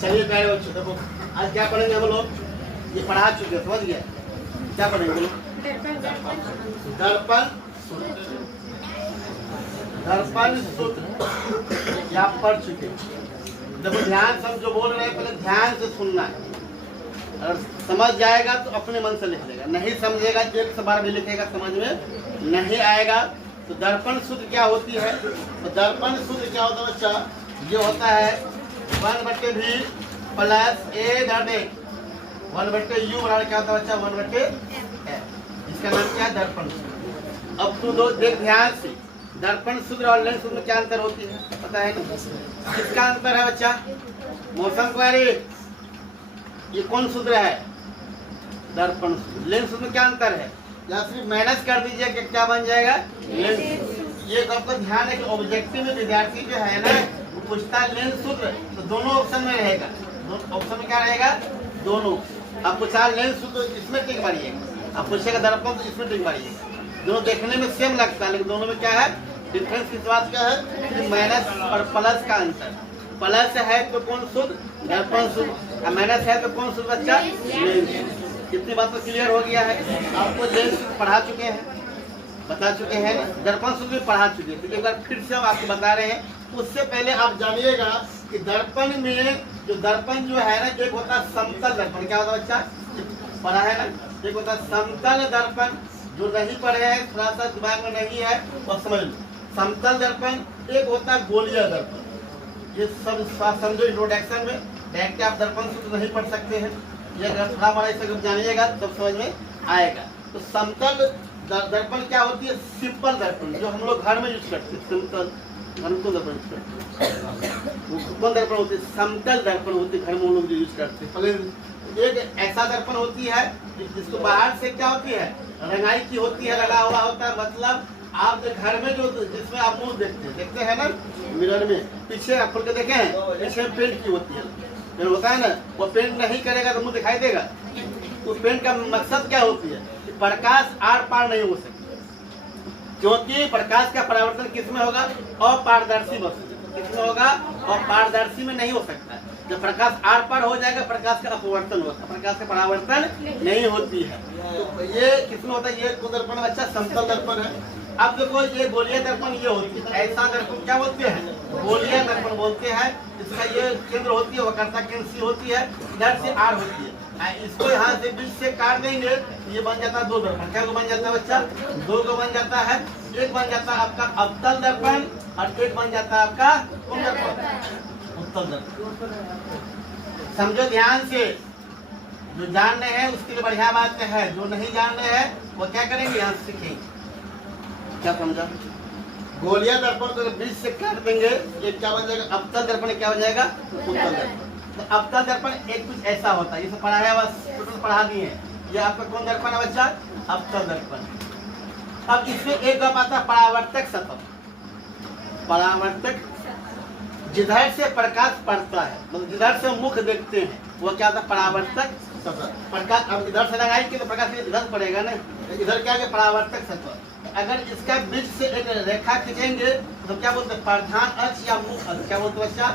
चलिए प्यारे बच्चों देखो आज क्या पढ़ेंगे हम लोग, ये पढ़ा चुके समझ गए। क्या पढ़ेंगे बोलो? दर्पण सूत्र। दर्पण सूत्र या पढ़ चुके। देखो ध्यान से हम जो बोल रहे हैं पहले ध्यान से सुनना है। अगर समझ जाएगा तो अपने मन से लिख लेगा, नहीं समझेगा एक से बार भी लिखेगा, समझ में नहीं आएगा। तो दर्पण सूत्र क्या होती है? तो दर्पण सूत्र क्या होता है बच्चा? ये होता है 1/v प्लस a धन 1/u बराबर क्या होता है बच्चा? 1/f। इसका नाम क्या है? दर्पण सूत्र। अब तू दो देख ध्यान से, दर्पण सूत्र और लेंस सूत्र में क्या अंतर होती है पता है ना? किसका अंतर है बच्चा? मौसम कुमारी, ये कौन सूत्र है? दर्पण सूत्र। लेंस सूत्र में क्या अंतर है? या सिर्फ माइनस कर दीजिए कि क्या बन जाएगा? लेंस। ये आपका ध्यान है कि ऑब्जेक्टिव में विद्यार्थी जो है ना वो पूछता है लेंस सूत्र, तो दोनों ऑप्शन में रहेगा। ऑप्शन में क्या रहेगा? दोनों। आप पूछा लेंस सूत्र इसमें टिक मारिएगा, आप पूछेगा दर्पण तो इसमें टिक मारिएगा। दोनों देखने में सेम लगता है लेकिन दोनों में क्या है डिफरेंस? किस बात का है? माइनस और प्लस का अंतर। प्लस है तो कौन सूत्र? दर्पण सूत्र। माइनस है तो कौन सूत्र बच्चा? लेंस। कितनी बात तो क्लियर हो गया है? आपको लेंस पढ़ा चुके हैं, बता चुके हैं, दर्पण सूत्र भी पढ़ा चुके हैं। तो एक बार फिर से हम आपको बता रहे हैं। उससे पहले आप जानिएगा कि दर्पण में जो दर्पण जो है ना, एक होता है समतल दर्पण। क्या होता है बच्चा? पढ़ा है ना? एक होता है समतल दर्पण, जो नहीं पढ़े हैं थोड़ा सा दिमाग में नहीं है और समझ लो। समतल दर्पण एक होता है गोलीय दर्पण। ये सब समझो इंट्रोडक्शन में, डायरेक्ट आप दर्पण सूत्र नहीं पढ़ सकते हैं। ये अगर थोड़ा बड़ा इसे जानिएगा तब समझ में आएगा। तो समतल दर्पण क्या होती है? सिंपल दर्पण जो हम लोग घर में यूज करते हैं। सिंपल घर में कौन दर्पण यूज करते हैं? कौन दर्पण होती है? समतल दर्पण होती है, घर में हम लोग यूज करते हैं। एक ऐसा दर्पण होती है जिसको बाहर से क्या होती है? रंगाई की होती है, लगा हुआ होता है। मतलब आप जो घर में जो जिसमें आप मुंह देखते हैं ना मिरर में, पीछे आप खोल के देखे हैं, पीछे पेंट की होती है। जो होता है ना वो पेंट नहीं करेगा तो मुंह दिखाई देगा। उस पेंट का मकसद क्या होती है? कि प्रकाश आर पार नहीं हो सकता, क्योंकि प्रकाश का परावर्तन किसमें होगा? अपारदर्शी वस्तु किसमें होगा? अपारदर्शी में नहीं हो सकता। जब प्रकाश आर पार हो जाएगा प्रकाश का अपवर्तन होता है, प्रकाश का परावर्तन नहीं होती है। तो ये किसमें होता है? ये दर्पण बच्चा समतल दर्पण है। अब देखो ये गोलीय दर्पण ये होती है। ऐसा दर्पण क्या बोलते हैं? गोलीय दर्पण बोलते हैं। इसका ये केंद्र होती है, वक्रता केंद्र सी होती है, इधर से आर होती है। इसको यहाँ से बीच से काट देंगे ये बन जाता है दो दर्पण। क्या बन जाता है बच्चा? दो को बन जाता है। एक बन जाता है आपका अवतल दर्पण और एक बन जाता है आपका कौन दर्पण? उत्तल दर्पण। समझो ध्यान से, जो जान रहे हैं उसके लिए बढ़िया बात है, जो नहीं जान रहे हैं वो क्या करेंगे? यहाँ सीखेंगे। क्या समझा? गोलीय दर्पण को बीच से काट देंगे, एक क्या बन जाएगा? अवतल दर्पण। क्या बन जाएगा? उत्तल दर्पण। तो अवतल दर्पण एक कुछ ऐसा होता है, ये सब पढ़ा है, बस टोटल पढ़ा दिए हैं। ये आपका कौन दर्पण है बच्चा? अवतल दर्पण। अब इसमें एक बात आता है परावर्तक सतह। परावर्तक जिधर से प्रकाश पड़ता है, मतलब जिधर से मुख देखते हैं वो क्या होता है? परावर्तक सतह। प्रकाश अब इधर से लगाई कि तो प्रकाश इधर पड़ेगा ना, इधर क्या है? परावर्तक सतह। अगर इसका बीच से एक रेखा खींचेंगे तो क्या बोलते हैं? प्रधान अक्ष या मुख अक्ष। क्या बोलते हैं बच्चा?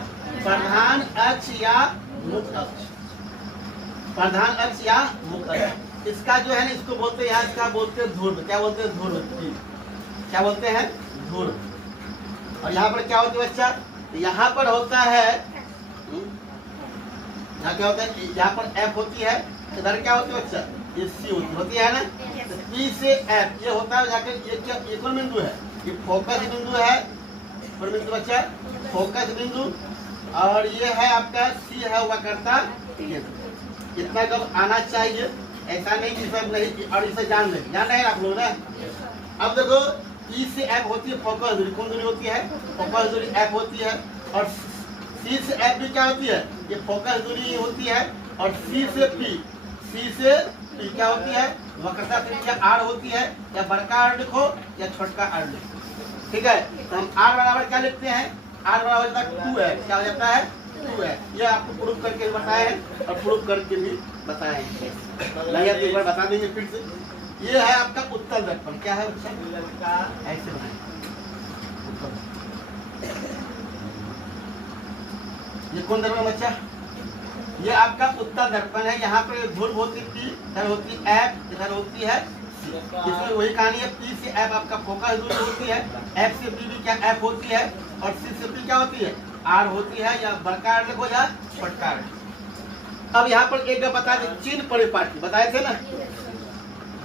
प्रधान अक्ष या मुख अक्ष। प्रधान अक्ष या मुख अक्ष। इसका जो है ना इसको बोलते हैं, इसका बोलते हैं ध्रुव। क्या बोलते हैं? ध्रुव। क्या बोलते हैं? ध्रुव। और यहाँ पर क्या होता है बच्चा? यहाँ पर होता है, यहाँ क्या होता है? यहाँ पर एफ होती है, इधर क्या होती है बच्चा? ये सी होती है ना। तो पी से एफ ये होता है जाकर ये कौन बिंदु है? ये फोकस बिंदु है। कौन बिंदु बच्चा? फोकस बिंदु। और ये है आपका सी है वक्रता केंद्र। इतना कब आना चाहिए, ऐसा नहीं कि सब नहीं, और इसे जान रहे हैं आप लोग ना। अब देखो ई से एफ होती है फोकस दूरी। कौन दूरी होती है? फोकस दूरी एफ होती है। और सी से एफ भी क्या होती है? ये फोकस दूरी होती है। और सी से पी, सी से पी क्या होती है? वक्रता त्रिज्या आर होती है। या बड़का आर लिखो या छोटका आर लिखो, ठीक है। तो हम आर बराबर क्या लिखते हैं? आर बराबर 2 है। क्या हो जाता है? 2 है। ये आपको प्रूफ करके बताए हैं और प्रूफ करके भी बताए हैं, नहीं तो एक बार बता देंगे फिर से। ये है आपका उत्तल दर्पण। क्या है बच्चा? ऐसे बनाए। ये कौन दर्पण बच्चा? ये आपका उत्तल दर्पण है। यहाँ पर ध्रुव होती है P, इधर होती है F, इधर होती है C। इसमें वही कहानी है, P से F आपका फोकस दूरी होती है, F से P भी क्या F होती है, और C से P क्या होती है, R होती है, या बड़का R लिखो या छोटका R। अब यहाँ पर एक बता दें चिन्ह परिपाटी बताए थे ना,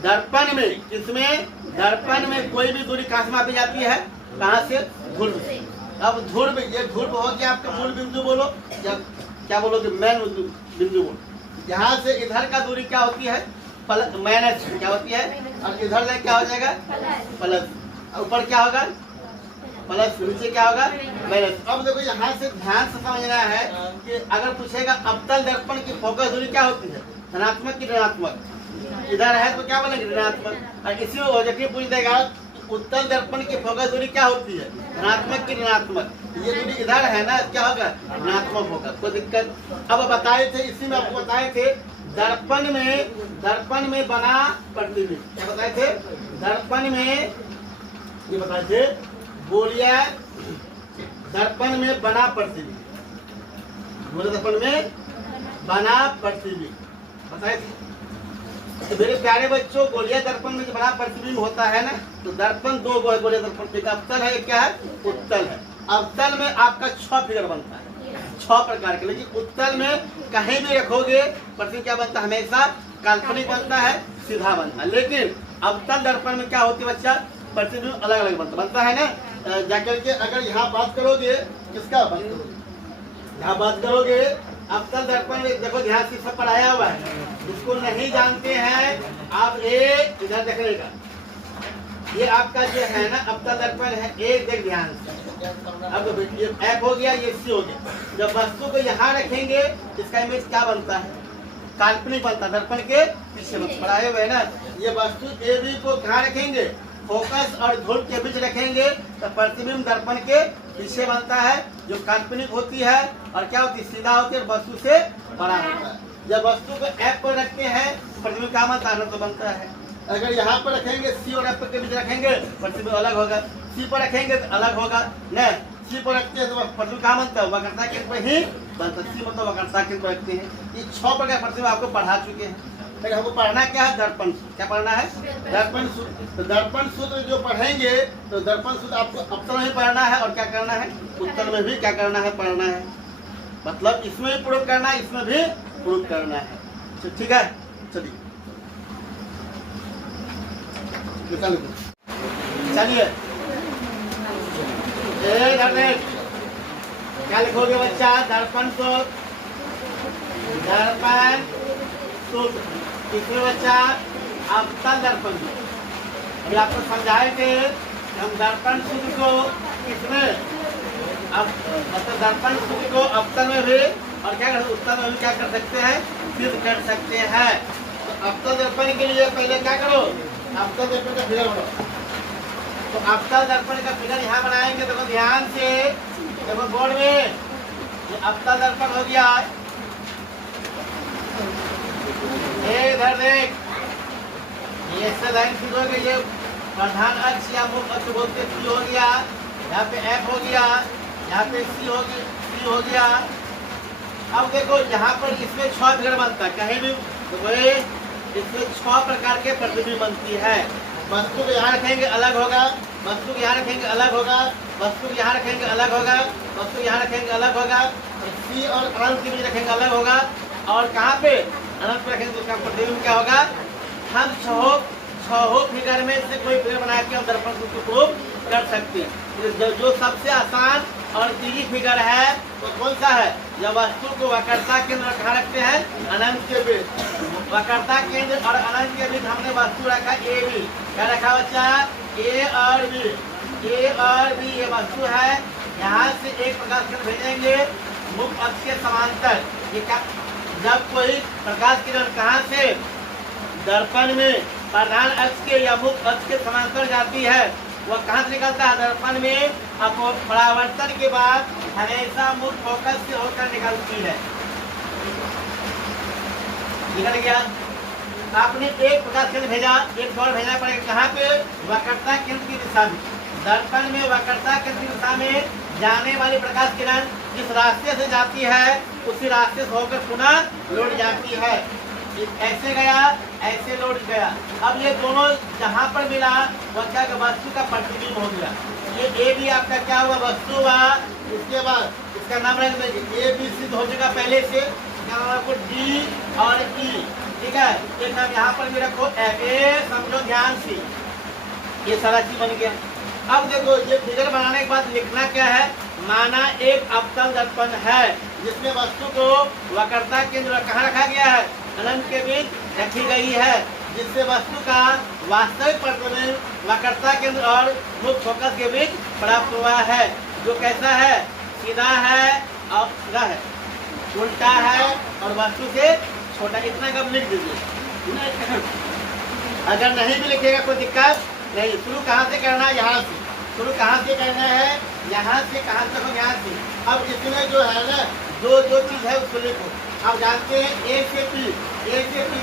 दर्पण में, किसमें, दर्पण में कोई भी दूरी कहाँ से मापी जाती है, कहाँ से, ध्रुव से। अब ध्रुव, ये ध्रुव हो गया आपका मूल बिंदु बोलो या क्या बोलोगे, मेन बिंदु बोलो। यहाँ से इधर का दूरी क्या होती है, माइनस क्या होती है, और इधर से क्या हो जाएगा, प्लस। ऊपर क्या होगा, प्लस, नीचे क्या होगा, माइनस। अब देखो यहाँ से ध्यान से समझना है कि अगर पूछेगा अवतल दर्पण की फोकस दूरी क्या होती है, धनात्मक की ऋणात्मक, इधर है तो क्या बोलेंगे ऋणात्मक। और इसी में ऑब्जेक्टिव पूछ देगा उत्तल दर्पण की फोकस दूरी क्या होती है, धनात्मक की ऋणात्मक। ये दूरी इधर है ना, क्या होगा, ऋणात्मक होगा, कोई दिक्कत। अब बताए थे, इसी में आपको बताए थे दर्पण में बना प्रतिबिंब, क्या बताए थे, दर्पण में, ये बताए थे, बोलिए दर्पण में बना प्रतिबिंब, बोले दर्पण में बना प्रतिबिंब बताए थे। तो मेरे प्यारे बच्चों, गोलिया दर्पण में जो बड़ा प्रतिबिंब होता है ना, तो दर्पण दो गो है गोलिया दर्पण, एक अवतल है, एक क्या है, उत्तल है। अवतल में आपका 6 फिगर बनता है, 6 प्रकार के, लेकिन उत्तल में कहीं भी रखोगे प्रतिबिंब क्या बनता है, हमेशा काल्पनिक बनता है, सीधा बनता है। लेकिन अवतल दर्पण में क्या होती है बच्चा, प्रतिबिंब अलग अलग बनता है ना। जाकर के अगर यहाँ बात करोगे, किसका बात करोगे, यहाँ बात करोगे अवतल दर्पण में, देखो ध्यान से सब पढ़ाया हुआ है, इसको नहीं जानते हैं आप एक इधर देखिएगा, ये आपका जो है ना अवतल दर्पण है, एक देख ध्यान से। अब ये F हो गया, ये C हो गया। जब वस्तु को यहाँ रखेंगे इसका इमेज क्या बनता है, काल्पनिक बनता है, दर्पण के पीछे पढ़ाए हुए है ना। ये वस्तु AB को कहाँ रखेंगे, फोकस और ध्रुव के बीच रखेंगे तो प्रतिबिंब दर्पण के पीछे बनता है, जो काल्पनिक होती है और क्या होती है, सीधा होती है, वस्तु से बड़ा होता है। जब वस्तु को F पर रखते हैं प्रतिबिंब क्या बनता है, तो बनता है। अगर यहाँ पर रखेंगे C और F के बीच रखेंगे प्रतिबिंब अलग होगा, C पर रखेंगे तो अलग होगा न, C पर रखते हैं तो प्रतिबिंब कहाँ बनता है, वक्रता केंद्र पर ही बनता है। C मतलब वक्रता केंद्र पर रखते हैं। ये 6 प्रकार प्रतिबिंब आपको पढ़ा चुके हैं, लेकिन हमको पढ़ना क्या है, दर्पण सूत्र। क्या पढ़ना है, दर्पण सूत्र। तो दर्पण सूत्र जो पढ़ेंगे तो दर्पण सूत्र आपको अवतल में भी पढ़ना है और क्या करना है, उत्तल में भी क्या करना है, पढ़ना है। मतलब इसमें भी प्रूव करना है, इसमें भी प्रूव करना है। तो ठीक है, चलिए चलिए क्या लिखोगे बच्चा, दर्पण सूत्र, दर्पण सूत्र। तीसरे बच्चा अवतल दर्पण। अभी आपको समझाए थे हम दर्पण सूत्र को किसमें, मतलब दर्पण सूत्र को अवतल में भी और क्या कर, उत्तल में भी क्या कर सकते हैं, सिद्ध कर सकते हैं। तो अवतल दर्पण के लिए पहले क्या करो, अवतल दर्पण का फिगर बनाओ। तो अवतल दर्पण का फिगर यहाँ बनाएंगे, देखो ध्यान से, देखो बोर्ड में, ये अवतल दर्पण हो गया, इधर देख, ये से लाइन शुरू हो गई, ये प्रधान अक्ष या मुख्य अक्ष बोलते C हो गया, यहाँ पे F हो गया, यहाँ पे C हो गया। अब देखो यहाँ पर इसमें 6 फिगर बनता है, कहीं भी तो इसमें 6 प्रकार के प्रतिबिंब बनती है। वस्तु को यहाँ रखेंगे अलग होगा, वस्तु को यहाँ रखेंगे अलग होगा, वस्तु को यहाँ रखेंगे अलग होगा, वस्तु को यहाँ रखेंगे अलग होगा, C और अनंत के बीच रखेंगे अलग होगा, और कहाँ पे अनंत पे रखेंगे तो उसका प्रतिबिंब क्या होगा। हम 6 फिगर में से कोई फिगर बना के हम दर्पण सूत्र को प्रूव कर सकते हैं। जो सबसे आसान और इजी फिगर है तो कौन सा है, जब वस्तु को वक्रता केंद्र कहाँ रखते हैं, अनंत के बीच। वक्रता केंद्र और अनंत के बीच हमने वस्तु रखा AB, क्या रखा बच्चा, A और B, ये वस्तु है। यहाँ से एक प्रकाश केंद्र भेजेंगे मुख्य अक्ष के समांतर। ये क्या, जब कोई प्रकाश किरण कहाँ से, दर्पण में प्रधान अक्ष के या मुख्य अक्ष के समांतर जाती है, वह कहाँ से निकलता है, दर्पण में। अब परावर्तन के बाद हमेशा मुख्य फोकस से होकर निकलती है। निकल गया, आपने एक प्रकाश केंद्र भेजा, एक और भेजना पड़ेगा कहाँ पे, वक्रता केंद्र की दिशा में। दर्पण में वक्रता केंद्र की दिशा में जाने वाली प्रकाश किरण जिस रास्ते से जाती है उसी रास्ते से होकर पुनः लौट जाती है। ऐसे गया, ऐसे लौट गया। अब ये दोनों जहाँ पर मिला वह क्या वस्तु का प्रतिबिंब हो गया। ये ए भी आपका क्या हुआ, वस्तु हुआ। उसके बाद इसका नाम रख देंगे ए बी सिद्ध हो जाएगा पहले से, आपको डी और ई, ठीक है। एक नाम यहाँ पर भी रखो ए, समझो ध्यान से, ये सारा चीज बन गया। अब देखो ये फिगर बनाने के बाद लिखना क्या है, माना एक अवतल दर्पण है जिसमें वस्तु को वक्रता केंद्र कहाँ रखा गया है, अनंत के बीच रखी गई है, जिससे वस्तु का वास्तविक प्रतिबिंब वक्रता केंद्र और मुख्य फोकस के बीच प्राप्त हुआ है, जो कैसा है, सीधा है और सीधा है, उल्टा है और वस्तु से छोटा। इतना कब लिख दीजिए। अगर नहीं भी लिखेगा कोई दिक्कत नहीं। शुरू कहाँ से करना है, यहाँ से शुरू कहाँ से करना है, यहाँ से कहाँ तक, यहाँ से। अब इसमें जो है ना जो चीज है उसको लिखो। आप जानते हैं ए से पी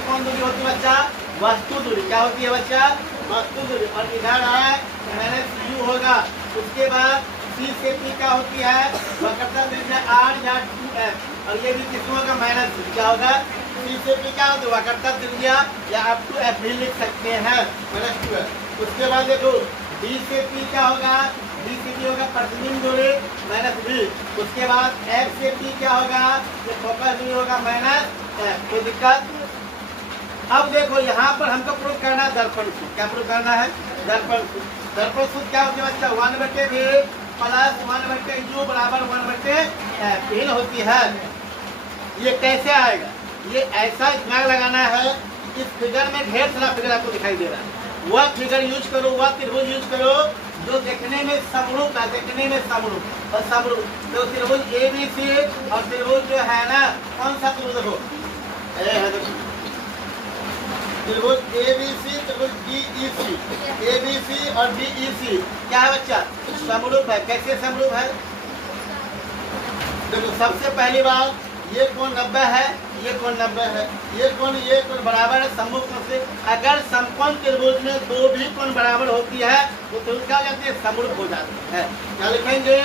कौन दूरी होती है बच्चा, वस्तु दूरी। क्या होती है बच्चा, वस्तु दूरी। और इधर है माइनस यू होगा। उसके बाद सी से पी क्या होती है, वक्रता त्रिज्या आर या 2f, और ये भी किसमें होगा, माइनस क्या होगा, सी से पी क्या होता है, वक्रता त्रिज्या या अप टू एफ भी लिख सकते हैं, माइनस 2f। उसके बाद देखो डी से पी क्या होगा, डी से पी होगा प्रतिबिंब दूरी माइनस बी। उसके बाद एफ से पी क्या होगा, ये फोकस दूरी होगा माइनस एफ। कोई दिक्कत। अब देखो यहाँ पर हमको प्रूफ करना है दर्पण सूत्र। क्या प्रूफ करना है, दर्पण सूत्र। दर्पण सूत्र क्या होती है बच्चा, 1/v प्लस 1/u बराबर 1/f इन होती है। ये कैसे आएगा, ये ऐसा दिमाग लगाना है। इस फिगर में ढेर सारा फिगर आपको दिखाई दे रहा है, वह फिगर यूज करो, वह त्रिभुज यूज करो जो देखने में समरूप है, देखने में समरूप और समरूप। तो त्रिभुज ए बी सी और त्रिभुज जो है ना, कौन सा त्रिभुज देखो, त्रिभुज ए बी सी, त्रिभुज D E C, A B C और डी ई सी क्या है बच्चा, समरूप है। कैसे समरूप है, देखो सबसे पहली बात ये कोण 90 है, ये कोण 90 है, ये कोण बराबर है सम्मुख कोण से। अगर समकोण त्रिभुज में दो भी कोण बराबर होती है तो त्रिभुज क्या हो जाती है, समरूप हो जाती है। क्या लिखेंगे,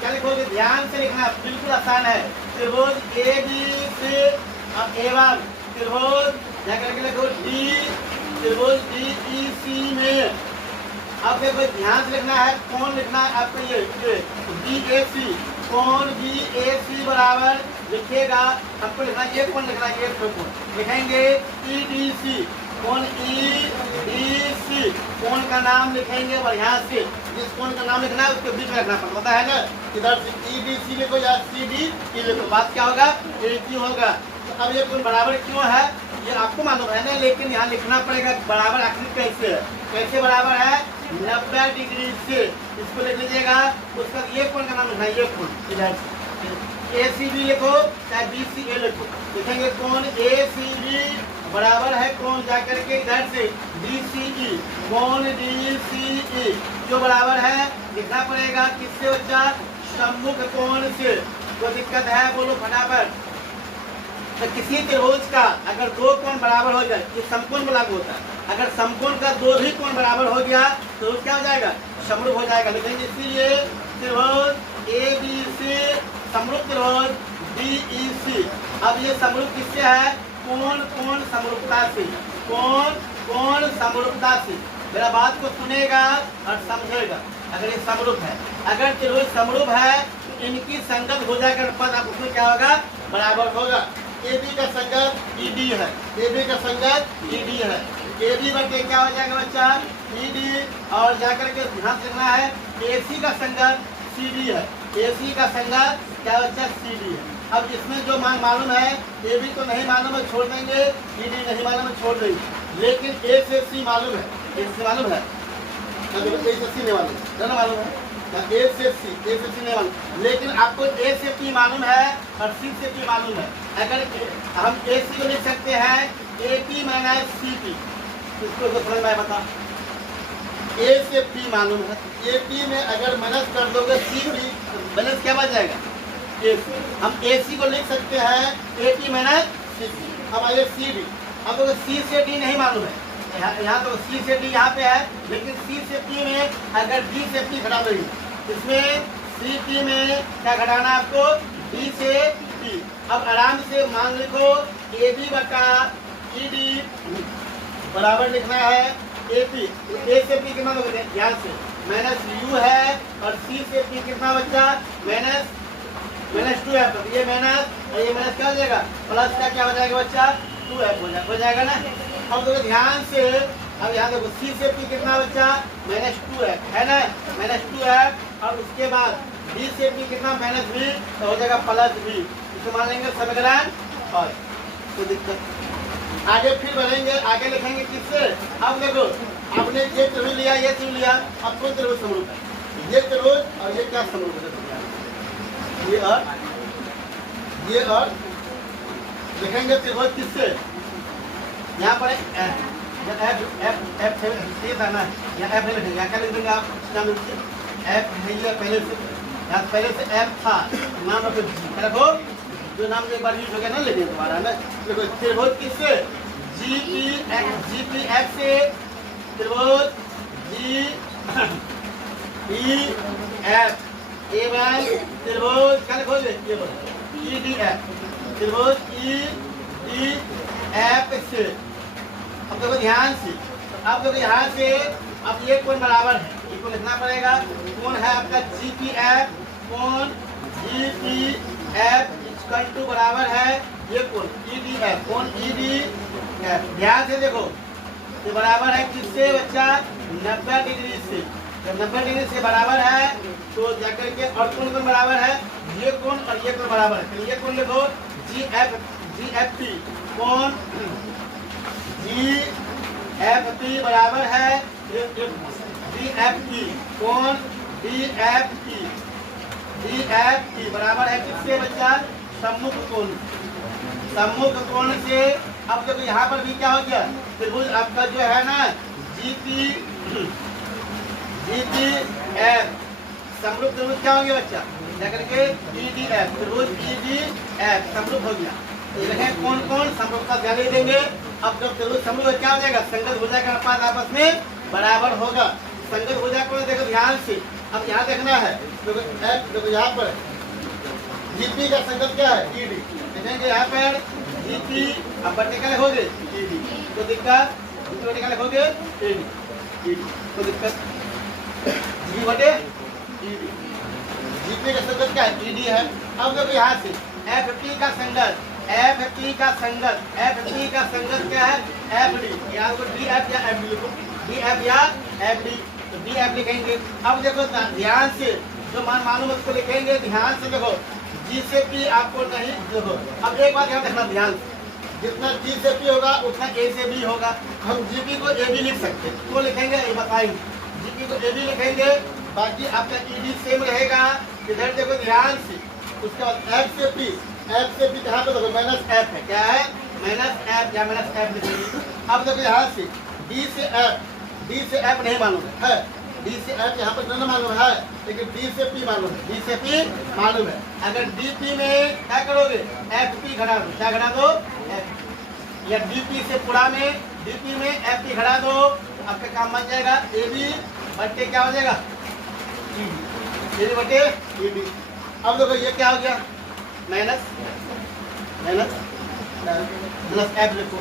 क्या लिखोगे, ध्यान से लिखना, बिल्कुल आसान है। त्रिभुज ए बी सी और A1 त्रिभुज जाकर के लिखो डी, त्रिभुज डी ई सी में। अब देखो ध्यान से लिखना है, कोण लिखना है आपको, ये डी ए सी, कोण बी ए सी बराबर लिखेगा आपको लिखना, ये कोण लिखना, ये कोण लिखेंगे ई डी सी, कोण ई डी सी, कोण का नाम लिखेंगे बढ़िया से। जिस कोण का नाम लिखना है उसके बीच में रखना पड़ता है ना, इधर से ई डी सी लिखो या सी डी ई लिखो, बात क्या होगा, ए क्यू होगा। तो अब ये कोण बराबर क्यों है ये आपको मालूम है ना, लेकिन यहाँ लिखना पड़ेगा बराबर आखिर कैसे है, कैसे बराबर है, 90 डिग्री से। इसको लिख लीजिएगा। उसका ये कोण का नाम लिखना है, ये कोण इधर ए सी बी लिखो चाहे बी सी ए लिखो, लिखेंगे कोण ए सी बी बराबर है कोण जाकर के इधर से डी सी ई, कोण डी सी ई जो बराबर है लिखना पड़ेगा किससे बच्चा, सम्मुख कोण से। कोई दिक्कत है बोलो फटाफट। तो किसी त्रिभुज का अगर दो कोण बराबर हो जाए, ये समकोण में लागू होता है, अगर समकोण का दो भी कोण बराबर हो गया तो क्या हो जाएगा, समरूप हो जाएगा। लिखेंगे इसीलिए त्रिभुज ए बी सी समरूप त्रिभुज डी ई सी। अब ये समरूप किससे है, कोण कोण समरूपता से, कोण समरूपता से। मेरा बात को सुनेगा और समझेगा। अगर ये समरूप है, अगर त्रिभुज समरूप है तो इनकी संगत भुजा का पद आप उसमें क्या होगा, बराबर होगा। ए बी का संगत ई डी है, ए बी का संगत ई डी है, ए बी बटे क्या हो जाएगा बच्चा, ई डी, और जाकर के ध्यान रखना है ए सी का संगत सी डी है, ए सी का संगत क्या बच्चा, सी डी है। अब इसमें जो मान मालूम है, ए बी तो नहीं मालूम है छोड़ देंगे, ई डी नहीं मालूम है छोड़ देंगे, लेकिन ए से सी मालूम है, ए से मालूम है, ए से सी नहीं मालूम, दोनों मालूम है, ए से सी नहीं मालूम, लेकिन आपको ए से पी मालूम है और सी से पी मालूम है। अगर हम ए सी को लिख सकते हैं A P minus C P, इसको तो समझ में बता, ए से पी मालूम है, ए पी में अगर माइनस कर दोगे सी पी बैलेंस क्या बच जाएगा, ए सी। हम ए सी को लिख सकते हैं A P minus C P. अब आइए सी डी, अब तो सी से डी नहीं मालूम है, यहाँ तो सी से डी यहाँ पे है, लेकिन सी से पी में अगर डी से पी घटा देंगे, इसमें सी पी में क्या घटाना आपको, डी से पी। अब आराम से मान लिखो ए बी बटा ई डी बराबर लिखना है ए पी। ए से पी कितना होगा ध्यान से, माइनस यू है, और सी से पी कितना बच्चा माइनस टू है। तो ये माइनस और ये माइनस क्या हो जाएगा, प्लस का क्या हो जाएगा बच्चा 2f हो जाएगा ना। अब देखो ध्यान से, अब यहाँ देखो सी से पी कितना बच्चा -2f है ना, -2f। और उसके बाद डी से पी कितना -b, तो हो जाएगा +b। इसे मान लेंगे समीकरण और तो दिक्कत आगे फिर बढ़ेंगे, आगे लिखेंगे किससे। अब देखो आपने ये त्रिभुज लिया, ये त्रिभुज लिया, अब कौन त्रिभुज समरूप है, ये त्रिभुज और ये क्या समरूप है, ये और लिखेंगे त्रिभुज किससे। यहाँ पर एफ था ना, यहाँ एफ नहीं लिखेंगे, क्या लिख देंगे आप नाम एफ है पहले से, यहाँ पहले से एफ था, नाम रखो जी रखो, जो नाम एक बार यूज हो गया ना लेकिन तुम्हारा ना। देखो त्रिभुज किससे, जी पी एफ से त्रिभुज जी ई एफ एवं त्रिभुज क्या लिखोगे ये बोलो ई डी एफ, त्रिभुज ई डी एफ से। अब देखो ध्यान से, अब देखो यहाँ से अब ये कोण बराबर है, इसको लिखना पड़ेगा। कोण है आपका जी पी एफ, कोण G P F equal to बराबर है ये कोण ई डी एफ, कोण ई डी एफ। ध्यान से देखो ये बराबर है किससे बच्चा 90 डिग्री से। जब 90 डिग्री से बराबर है तो जाकर के और कौन कौन बराबर है, ये कोण और ये कोण बराबर है। तो ये कोण लिखो जी एफ टी, कोण जी एफ टी बराबर है डी एफ टी, कोण डी एफ टी बराबर है किससे बच्चा सम्मुख कोण, सम्मुख कोण से। अब देखो यहाँ पर भी क्या हो गया, त्रिभुज आपका जो है ना जी पी एफ समरूप त्रिभुज क्या हो गया बच्चा जाकर के ई डी एफ, त्रिभुज ई डी एफ समरूप हो गया। ये देखें कौन कौन समरूप का ध्यान देंगे। अब जब त्रिभुज समरूप क्या हो जाएगा, संगत भुजा का अनुपात आपस में बराबर होगा। संगत भुजा को देखो ध्यान से, अब यहाँ देखना है देखो यहाँ पर जीपी का संगत क्या है ई डी, देखेंगे यहाँ पर जीपी अब बटे का लिखोगे ई डी, तो दिक्कत बटे का लिखोगे ई डी, तो दिक्कत जी बटे ई डी, जीपी का संगत क्या है ई डी है। अब देखो यहाँ से एफ पी का संगत, एफ पी का संगत क्या है एफ डी, यहाँ को डी एफ या एफ डी लिखो, डी एफ या एफ डी, तो डी एफ लिखेंगे। अब देखो ध्यान से जो मान मालूम उसको लिखेंगे, ध्यान से देखो जी से पी आपको नहीं देखो। अब एक बात यहाँ देखना ध्यान से, जितना जी से पी होगा उतना ए से बी होगा। हम जीपी को ए बी लिख सकते हैं, तो लिखेंगे ये बताएंगे, जीपी को ए बी लिखेंगे, बाकी आपका ई डी सेम रहेगा। इधर देखो ध्यान से, उसके बाद एफ से पी यहाँ पे देखो माइनस एफ है, क्या है माइनस एफ या माइनस एफ लिखेंगे। अब देखो यहाँ से डी से एफ नहीं मालूम है, डी से एफ यहाँ पर नहीं मालूम है, लेकिन डी से पी मालूम है, डी से पी मालूम है। अगर डी पी में क्या करोगे एफ पी घटा दो, क्या घटा दो एफ, या डी पी से पूरा में डी पी में एफ पी घटा दो, आपका काम बन जाएगा ए बी बटे क्या हो जाएगा ई डी बटे ई डी। अब देखो ये क्या हो गया माइनस एफ लिखो,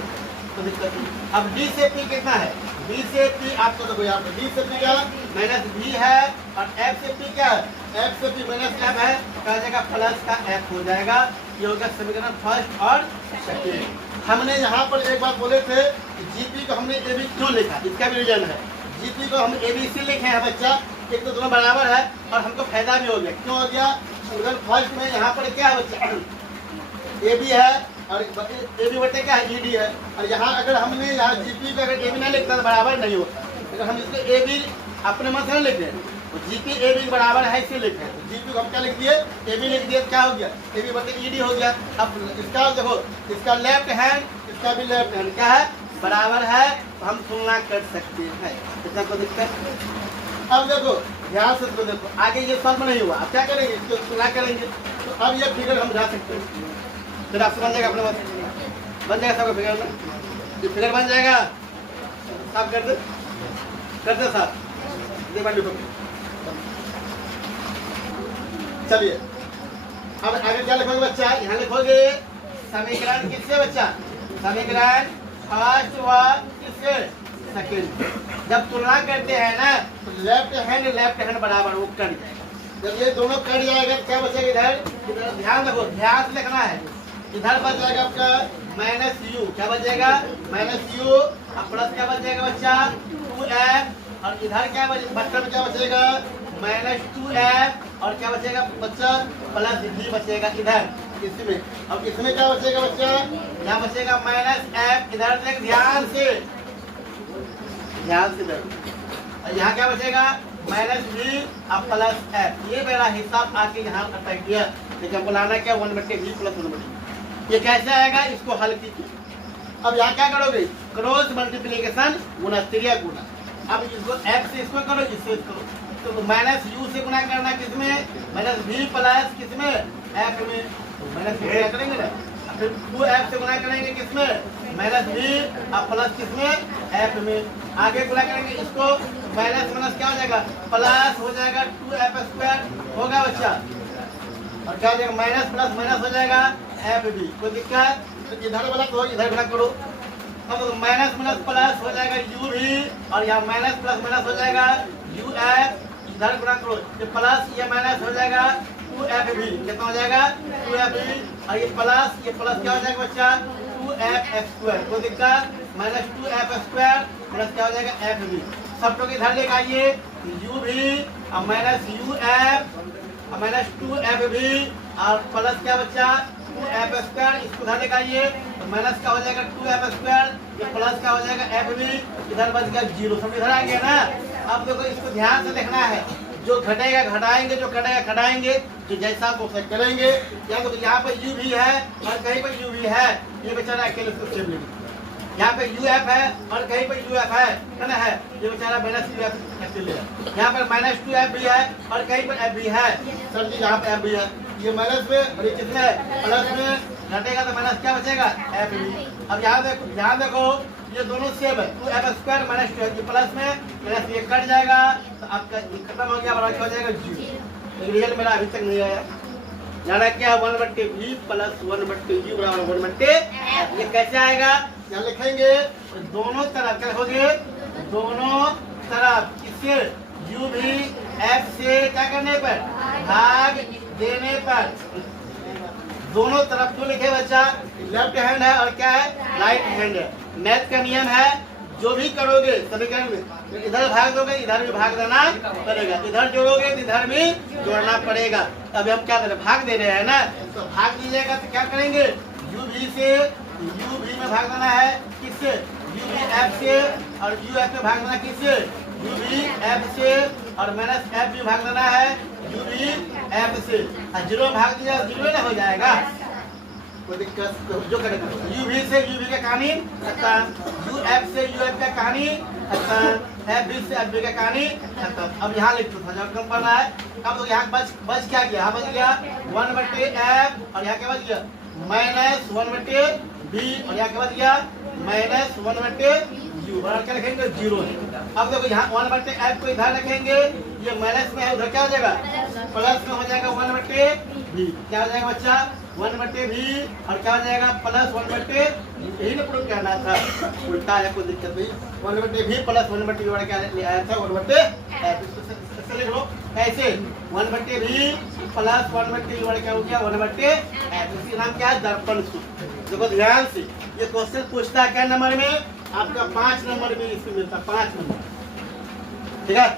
तो दिक्कत नहीं। अब डी से पी कितना है, डी से पी आपको देखो यहाँ पे डी से पी क्या माइनस बी है, और एफ से पी क्या है एफ से पी माइनस एफ है, क्या जाएगा प्लस का एफ हो जाएगा। ये होगा समीकरण फर्स्ट और सेकेंड। हमने यहाँ पर एक बार बोले थे कि जीपी को हमने ए बी क्यों लिखा, इसका भी रीजन है। जीपी को हम ए बी इसलिए लिखे हैं बच्चा, एक तो दोनों बराबर है और हमको फायदा भी हो गया। क्यों हो गया, समीकरण फर्स्ट में यहाँ पर क्या है बच्चा ए बी है और ए बी बटे क्या है ई डी है, और यहाँ अगर हमने यहाँ जीपी को अगर ए बी ना लिखता तो बराबर नहीं होता। अगर हम इसको ए बी अपने मन से नहीं लिख रहे तो जीपी ए बी बराबर है इसे लिख रहे हैं, जीपी को हम क्या लिख दिए ए बी लिख दिए, क्या हो गया ए बी बटे ई डी हो गया। अब इसका देखो इसका लेफ्ट हैंड इसका भी लेफ्ट हैंड क्या है बराबर है, तो हम तुलना कर सकते हैं, इतना कोई दिक्कत। अब देखो ध्यान से तो देखो आगे ये सॉल्व नहीं हुआ, अब क्या करेंगे इसको तुलना करेंगे, तो अब ये फिगर हम जा सकते हैं, फिर आपसे बन जाएगा अपने पास बन जाएगा सबका फिगर में, ये फिगर बन जाएगा। साफ कर दे साफ दे बार लिखो। चलिए अब आगे क्या लिखोगे बच्चा, यहाँ लिखोगे समीकरण किससे बच्चा, समीकरण फर्स्ट व किससे सेकंड। जब तुलना करते हैं ना तो लेफ्ट हैंड बराबर वो कट जाएगा। जब ये दोनों कट जाएगा तो क्या बचेगा इधर, ध्यान रखो, ध्यान से लिखना है। इधर बच जाएगा आपका माइनस यू, क्या बचेगा माइनस यू, और प्लस क्या बचेगा बच्चा 2f, और इधर क्या बच्चा में क्या बचेगा माइनस 2f, और क्या बचेगा बच्चा प्लस v बचेगा इधर इसमें। अब इसमें क्या बचेगा बच्चा, यहाँ बचेगा माइनस f, इधर से ध्यान से इधर, और यहाँ क्या बचेगा माइनस v और प्लस f। ये मेरा हिसाब आके यहाँ अटक गया, लेकिन हमको लाना क्या 1/v प्लस 1/v। ये कैसे आएगा, इसको हल कीजिए। अब यहाँ क्या करोगे, क्रॉस मल्टीप्लीकेशन गुना त्रिया गुना। अब इसको f से इसको करो, इससे इसको करो, तो माइनस u से गुना करना किसमें, माइनस v प्लस किसमें f में, तो माइनस v करेंगे ना, फिर 2f से गुना करेंगे किसमें माइनस v और प्लस किसमें f में। आगे गुना करेंगे इसको, माइनस माइनस क्या हो जाएगा प्लस हो जाएगा 2f² होगा बच्चा, और क्या हो जाएगा माइनस प्लस माइनस हो जाएगा f भी। कोई दिक्कत, तो इधर वाला को इधर गुना करो। अब माइनस माइनस प्लस हो जाएगा u भी, और यहाँ माइनस प्लस माइनस हो जाएगा uf, इधर गुना करो, ये प्लस ये माइनस हो जाएगा 2f भी, कितना हो जाएगा 2f भी, और ये प्लस क्या हो जाएगा बच्चा 2f²। कोई दिक्कत, माइनस 2f² प्लस क्या हो जाएगा f भी। सब लोग इधर लेकर आइए, u भी और माइनस uf और माइनस 2f भी, और प्लस क्या बच्चा 2f², इसको इधर लेकर आइए तो माइनस क्या हो जाएगा 2f², ये प्लस क्या हो जाएगा f भी, इधर बच गया 0। सब इधर आ गया ना। अब देखो इसको ध्यान से देखना है, जो घटेगा घटाएंगे, जो कटेगा घटाएंगे, जो जैसा को करेंगे। या तो यहाँ पर u भी है और कहीं पर u भी है, ये बेचारा अकेले उसको सेव लेंगे। यहाँ पे uf है और कहीं पर uf है ना, है ये बेचारा माइनस 2f अकेले है। यहाँ पर माइनस 2f भी है और कहीं पर f भी है, सर जी यहाँ पे f भी है, ये माइनस में और ये कितने प्लस में, घटेगा तो माइनस क्या बचेगा f भी। अब यहाँ देखो, ध्यान देखो, ये दोनों सेम है, 2f² माइनस 2f, ये प्लस में माइनस ये कट जाएगा, तो आपका ये खत्म हो गया, बराबर क्या हो जाएगा 0। रिजल्ट मेरा अभी तक नहीं आया, जाना क्या 1/v प्लस 1/u बराबर 1/f। ये कैसे आएगा, क्या लिखेंगे, दोनों तरफ क्या लिखोगे, दोनों तरफ किससे u भी f से क्या करने पर भाग देने पर, दोनों तरफ तो लिखे बच्चा, लेफ्ट हैंड है और क्या है राइट हैंड है। मैथ का नियम है, जो भी करोगे समीकरण में इधर भाग दोगे इधर भी भाग देना पड़ेगा, इधर जोड़ोगे तो इधर भी जोड़ना पड़ेगा। अभी हम क्या करें, भाग दे रहे हैं ना, तो भाग दीजिएगा तो क्या करेंगे u भी से u भी में भाग देना है किससे, u भी f से, और u f में भाग देना किससे u भी f से, और माइनस f भी भाग देना है u भी f से। 0 भाग दिया 0 ना हो जाएगा, कोई दिक्कत जो करेगा। u भी से u भी का कहानी खत्म, u f से u f का कहानी खत्म, f भी से f भी का कहानी खत्म। अब यहाँ लिख दो, कम पड़ रहा है। अब तो यहाँ बच क्या गया, यहाँ बच गया 1/f, और यहाँ क्या बच गया माइनस 1/v, और यहाँ क्या बच गया माइनस 1/u, बराबर क्या लिखेंगे 0 है। अब देखो यहाँ 1/f को इधर रखेंगे, ये माइनस में है, उधर क्या हो जाएगा प्लस में हो जाएगा 1/v, क्या हो जाएगा बच्चा 1/v, और क्या हो जाएगा प्लस 1/v। यही ना प्रूफ करना था, उल्टा है, कोई दिक्कत नहीं। 1/v प्लस 1/v वाला क्या ले आया था 1/f, लिख लो ऐसे 1/v प्लस 1/v वाला क्या हो गया 1/f। इसका नाम क्या है दर्पण सूत्र। देखो ध्यान से, ये क्वेश्चन पूछता है क्या नंबर में, आपका 5 नंबर में इसमें मिलता है, 5 नंबर, ठीक है।